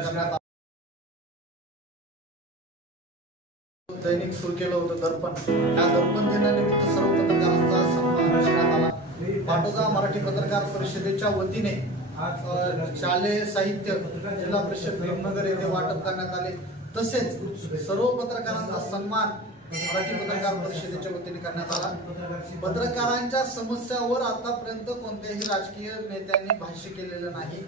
करण्यात दैनिक सुरू केलं होतं दर्पण। या दर्पण दिनानिमित्त सर्व पत्रकारांचा सन्मान करण्यात आला। पाटोदा मराठी पत्रकार परिषदेच्या वतीने शालेय साहित्य जिल्हा परिषद भीमनगर येथे वाटप करण्यात आले। तसेच सर्व पत्रकारांचा सन्मान मराठी पत्रकार परिषदेच्या वतीने करण्यात आला। पत्रकारांच्या समस्यावर आतापर्यंत कोणत्याही राजकीय नेत्यांनी भाष्य केलेलं नाही।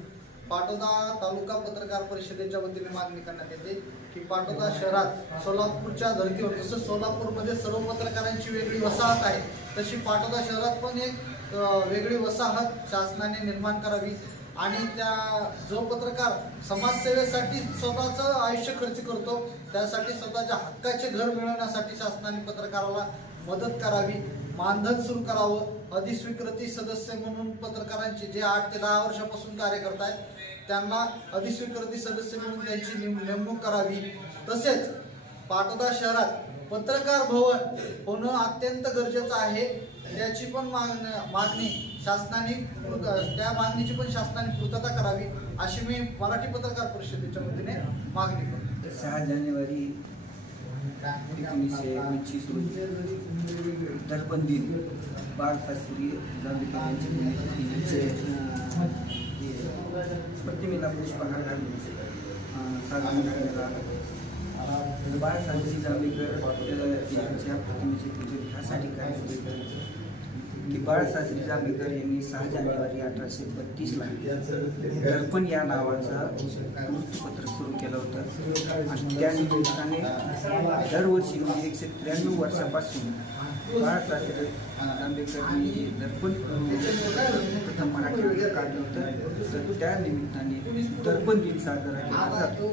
पाटोदा तालुका पत्रकार परिषदेच्या वतीने मागणी करण्यात येते की पाटोदा शहरात सोलापूरच्या धर्तीवर जसं सोलापूरमध्ये सर्व पत्रकारांची वेगळी वसाहत आहे, तशी पाटोदा शहरात पण एक वेगळी वसाहत शासनाने निर्माण करावी आणि त्या जो पत्रकार समाजसेवेसाठी स्वतःचं आयुष्य खर्च करतो, त्यासाठी स्वतःच्या हक्काचे घर मिळवण्यासाठी शासनाने पत्रकाराला मदत करावी, मानधन सुरू करावं। अधिस्वीकृती सदस्य म्हणून पत्रकारांची जे 8 ते 10 वर्षापासून कार्य करत आहेत त्यांना अधिस्वीकृती सदस्य म्हणून त्यांची नेमणूक करावी। तसेच पाटोदा शहरात पत्रकार भवन होणं अत्यंत गरजेचं आहे, त्याची पण मागणी शासनाने त्या मागणीची पण शासनाने पूर्तता करावी अशी मी मराठी पत्रकार परिषदेच्या वतीने मागणी करतो। 6 जानेवारी 1925 रोजी दर्पण दिन बाळशास्त्री जांभेकर यांच्या प्रतिमेला पुष्पहार घालून साजरा करण्यात आला। बाळशास्त्री जांभेकर यांच्या प्रतिमेचे पूजन ह्यासाठी काय की बाळशास्त्री जांभेकर यांनी 6 जानेवारी 1832 ला दर्पण या नावाचा वृत्तपत्र सुरू केलं होतं आणि त्या निमित्ताने दरवर्षी 193 वर्षापासून बाळशास्त्री जांभेकरांनी दर्पण प्रथम मराठीमध्ये काढलं होतं, तर त्या निमित्ताने दर्पण दिन साजरा केला जातो।